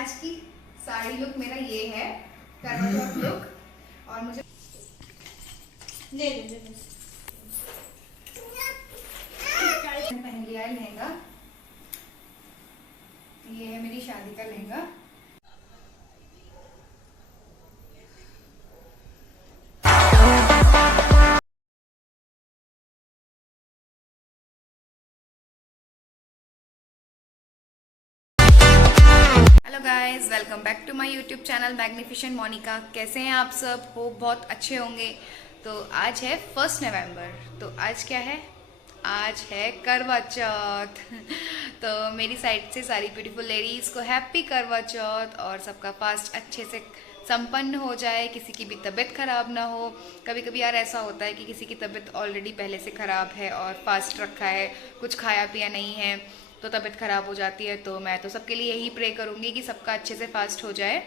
आज की साड़ी लुक मेरा ये है, करवा चौथ लुक। और मुझे ले पहन लिया है लहंगा। ये है मेरी शादी का lehenga. Hello guys, welcome back to my YouTube channel magnificent Monica. कैसे हैं आप सब? होप बहुत अच्छे होंगे। तो आज है 1 नवंबर। तो आज क्या है? आज है करवा चौथ। तो मेरी साइड से सारी ब्यूटीफुल लेडीज को हैप्पी करवा चौथ, और सबका फास्ट अच्छे से संपन्न हो जाए, किसी की भी तबीयत खराब ना हो। कभी कभी यार ऐसा होता है कि किसी की तबीयत ऑलरेडी पहले से ख़राब है और फास्ट रखा है, कुछ खाया पिया नहीं है, तो तबीयत ख़राब हो जाती है। तो मैं तो सबके लिए यही प्रे करूँगी कि सबका अच्छे से फास्ट हो जाए।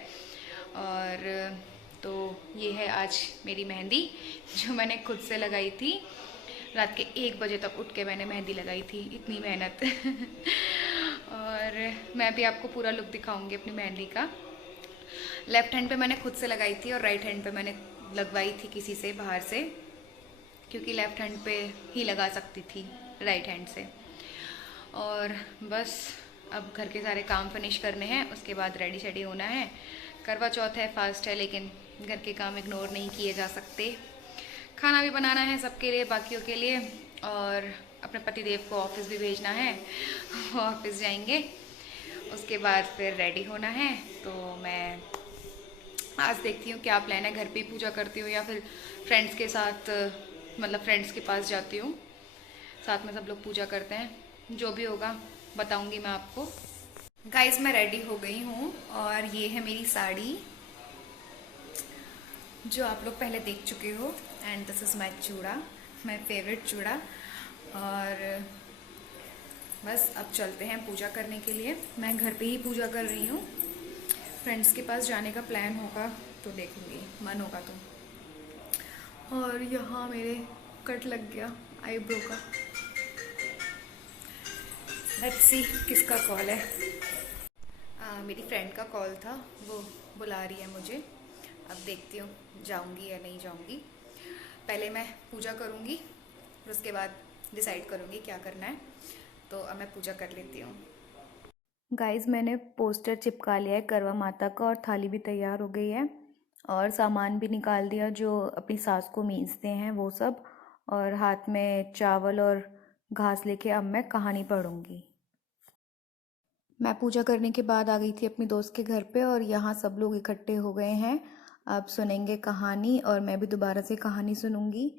और तो ये है आज मेरी मेहंदी, जो मैंने खुद से लगाई थी। रात के 1 बजे तक उठ के मैंने मेहंदी लगाई थी, इतनी मेहनत। और मैं भी आपको पूरा लुक दिखाऊंगी अपनी मेहंदी का। लेफ़्ट हैंड पे मैंने खुद से लगाई थी और राइट हैंड पे मैंने लगवाई थी किसी से बाहर से, क्योंकि लेफ़्ट हैंड पे ही लगा सकती थी राइट हैंड से। और बस अब घर के सारे काम फिनिश करने हैं, उसके बाद रेडी शेडी होना है। करवा चौथ है, फास्ट है, लेकिन घर के काम इग्नोर नहीं किए जा सकते। खाना भी बनाना है सबके लिए, बाकियों के लिए, और अपने पतिदेव को ऑफिस भी भेजना है। वो ऑफिस जाएंगे, उसके बाद फिर रेडी होना है। तो मैं आज देखती हूँ क्या प्लान है। घर पे ही पूजा करती हूँ या फिर फ्रेंड्स के साथ, मतलब फ्रेंड्स के पास जाती हूँ, साथ में सब लोग पूजा करते हैं। जो भी होगा बताऊंगी मैं आपको। गाइस, मैं रेडी हो गई हूँ और ये है मेरी साड़ी, जो आप लोग पहले देख चुके हो। एंड दिस इज़ माई चूड़ा, माई फेवरेट चूड़ा। और बस अब चलते हैं पूजा करने के लिए। मैं घर पे ही पूजा कर रही हूँ। फ्रेंड्स के पास जाने का प्लान होगा तो देखूंगी, मन होगा तो। और यहाँ मेरे कट लग गया आईब्रो का। लेट्स सी किसका कॉल है। मेरी फ्रेंड का कॉल था, वो बुला रही है मुझे। अब देखती हूँ जाऊँगी या नहीं जाऊँगी। पहले मैं पूजा करूँगी, फिर उसके बाद डिसाइड करूँगी क्या करना है। तो अब मैं पूजा कर लेती हूँ। गाइस, मैंने पोस्टर चिपका लिया है करवा माता का, और थाली भी तैयार हो गई है, और सामान भी निकाल दिया जो अपनी सास को मींचते हैं वो सब। और हाथ में चावल और घास लेके अब मैं कहानी पढ़ूंगी। मैं पूजा करने के बाद आ गई थी अपनी दोस्त के घर पे, और यहाँ सब लोग इकट्ठे हो गए हैं। अब सुनेंगे कहानी, और मैं भी दोबारा से कहानी सुनूंगी।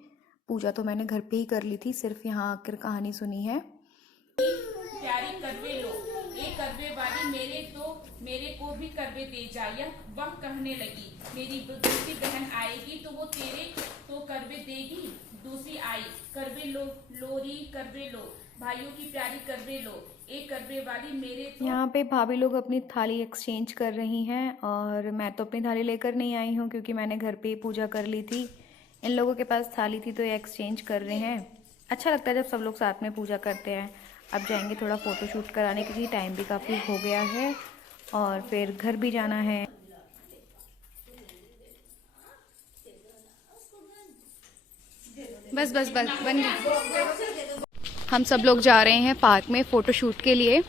पूजा तो मैंने घर पे ही कर ली थी, सिर्फ यहाँ आकर कहानी सुनी है। प्यारी करवे लो, ए करवे वाली मेरे को भी करवे दे जा। यह वह कहने लगी, मेरी दूसरी बहन आएगी तो वो तेरे तो करवे देगी। दूसरी आई, करवे लो लोरी करवे लो, भाइयों की प्यारी करवे लो, ए करवे वाली मेरे तो। यहाँ पे भाभी लोग अपनी थाली एक्सचेंज कर रही हैं, और मैं तो अपनी थाली लेकर नहीं आई हूँ क्योंकि मैंने घर पे ही पूजा कर ली थी। इन लोगों के पास थाली थी तो ये एक्सचेंज कर रहे हैं। अच्छा लगता है जब सब लोग साथ में पूजा करते हैं। अब जाएंगे थोड़ा फ़ोटो शूट कराने, क्योंकि टाइम भी काफ़ी हो गया है, और फिर घर भी जाना है। बस बस बस बन गया। हम सब लोग जा रहे हैं पार्क में फ़ोटो शूट के लिए।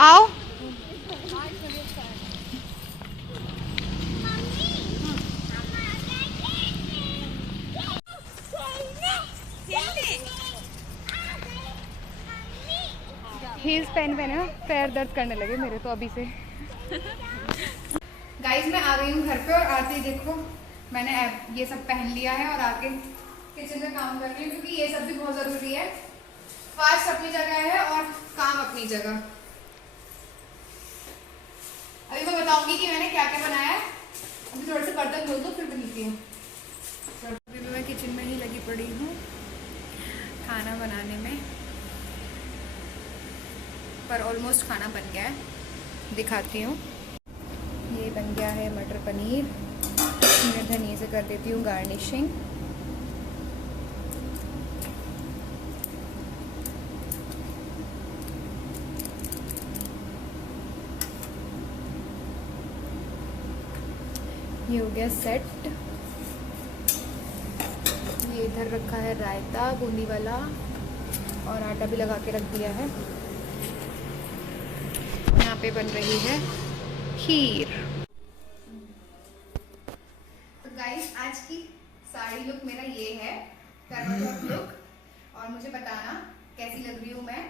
आओ। हील्स पहने ना पैर दर्द करने लगे मेरे तो अभी से। गाइस, मैं आ गई हूँ घर पे, और आते ही देखो मैंने ये सब पहन लिया है और आके किचन में काम कर रही हूँ, क्योंकि ये सब भी बहुत ज़रूरी है। फास्ट अपनी जगह है और काम अपनी जगह। अभी मैं बताऊंगी कि मैंने क्या क्या बनाया है। अभी थोड़े से बर्तन धो दो, फिर बनती हूँ। अभी भी मैं किचन में ही लगी पड़ी हूँ खाना बनाने में, पर ऑलमोस्ट खाना बन गया है, दिखाती हूँ। ये बन गया है मटर पनीर। मैं धनिया से कर देती हूँ गार्निशिंग। ये हो गया सेट। ये इधर रखा है रायता बूंदी वाला और आटा भी लगा के रख दिया है। यहाँ पे बन रही है खीर। तो गाइस आज की साड़ी लुक मेरा ये है, करवा चौथ लुक, और मुझे बताना कैसी लग रही हूँ मैं।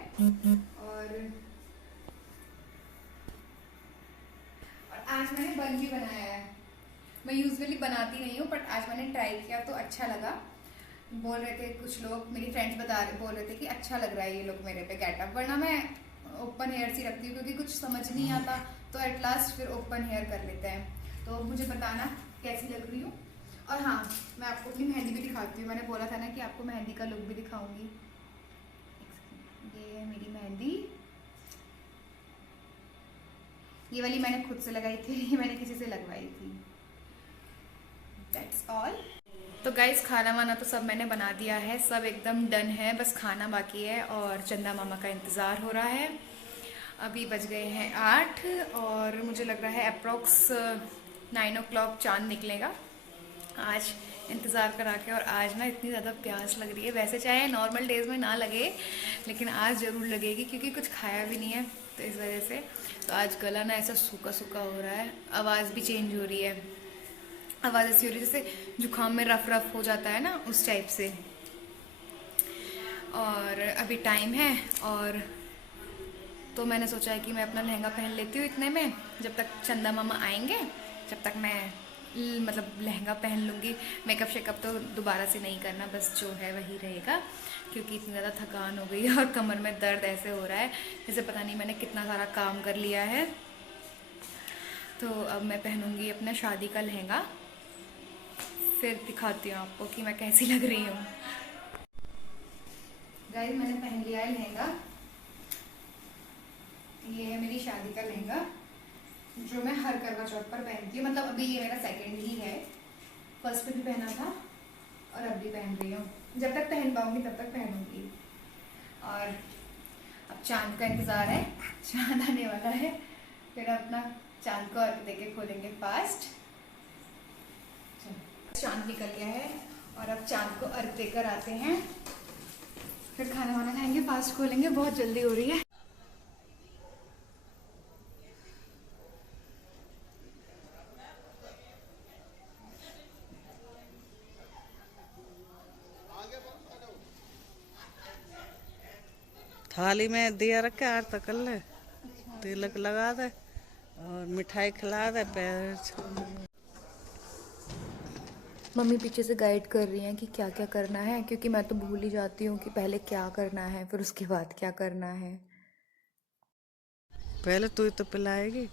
और आज मैंने बन भी बनाया है। मैं यूजुअली बनाती नहीं हूँ, बट आज मैंने ट्राई किया तो अच्छा लगा। बोल रहे थे कुछ लोग, मेरी फ्रेंड्स बोल रहे थे कि अच्छा लग रहा है ये लुक मेरे पे गेटअप। वरना मैं ओपन हेयर ही रखती हूँ क्योंकि कुछ समझ नहीं आता, तो एट लास्ट फिर ओपन हेयर कर लेते हैं। तो मुझे बताना कैसी लग रही हूँ। और हाँ, मैं आपको अपनी मेहंदी भी दिखाती हूँ। मैंने बोला था ना कि आपको मेहंदी का लुक भी दिखाऊंगी। ये है मेरी मेहंदी। ये वाली मैंने खुद से लगाई थी, ये मैंने किसी से लगवाई थी। That's all. तो गाइस खाना वाना तो सब मैंने बना दिया है, सब एकदम डन है, बस खाना बाकी है और चंदा मामा का इंतज़ार हो रहा है। अभी बज गए हैं 8 और मुझे लग रहा है अप्रॉक्स 9 o'clock चांद निकलेगा आज। इंतज़ार करा के, और आज ना इतनी ज़्यादा प्यास लग रही है। वैसे चाहे नॉर्मल डेज़ में ना लगे, लेकिन आज ज़रूर लगेगी क्योंकि कुछ खाया भी नहीं है, तो इस वजह से। तो आज गला ना ऐसा सूखा सूखा हो रहा है, आवाज़ भी चेंज हो रही है। आवाज़ ऐसी हो रही है जैसे जुकाम में रफ रफ हो जाता है ना, उस टाइप से। और अभी टाइम है, और तो मैंने सोचा है कि मैं अपना लहंगा पहन लेती हूँ इतने में, जब तक चंदा मामा आएंगे जब तक मैं मतलब लहंगा पहन लूँगी। मेकअप शेकअप तो दोबारा से नहीं करना, बस जो है वही रहेगा, क्योंकि इतनी ज़्यादा थकान हो गई है और कमर में दर्द ऐसे हो रहा है जैसे पता नहीं मैंने कितना सारा काम कर लिया है। तो अब मैं पहनूँगी अपना शादी का लहंगा, फिर दिखाती हूँ आपको कि मैं कैसी लग रही हूँ। गाइस मैंने पहन लिया है लहंगा। ये है मेरी शादी का लहंगा जो मैं हर करवा चौथ पर पहनती हूँ। मतलब अभी ये मेरा सेकंड ही है, फर्स्ट पे भी पहना था और अब भी पहन रही हूँ। जब तक पहन पाऊंगी तब तक पहनूंगी। और अब चांद का इंतज़ार है, चांद आने वाला है, फिर अपना चांद को अर्घ देके खोलेंगे फास्ट। चांद निकल गया है और अब चांद को अर्घ देकर आते हैं, फिर खाना वाना खाएंगे, फास्ट खोलेंगे। बहुत जल्दी हो रही है। थाली में दिया रखे आर तक कर ले, तिलक लगा दे और मिठाई खिला दे। पैर मम्मी पीछे से गाइड कर रही हैं कि क्या क्या करना है, क्योंकि मैं तो भूल ही जाती हूँ कि पहले क्या करना है फिर उसके बाद क्या करना है। पहले तू ही तो पिलाएगी।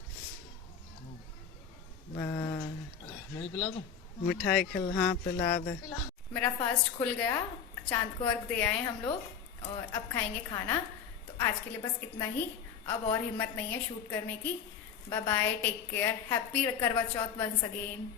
मैं पिला दूं? मिठाई खिला, हाँ पिला दे। मेरा फास्ट खुल गया, चांद को अर्घ दे आए हम लोग और अब खाएंगे खाना। तो आज के लिए बस इतना ही, अब और हिम्मत नहीं है शूट करने की। Bye bye, take care, happy Karva Chauth once again.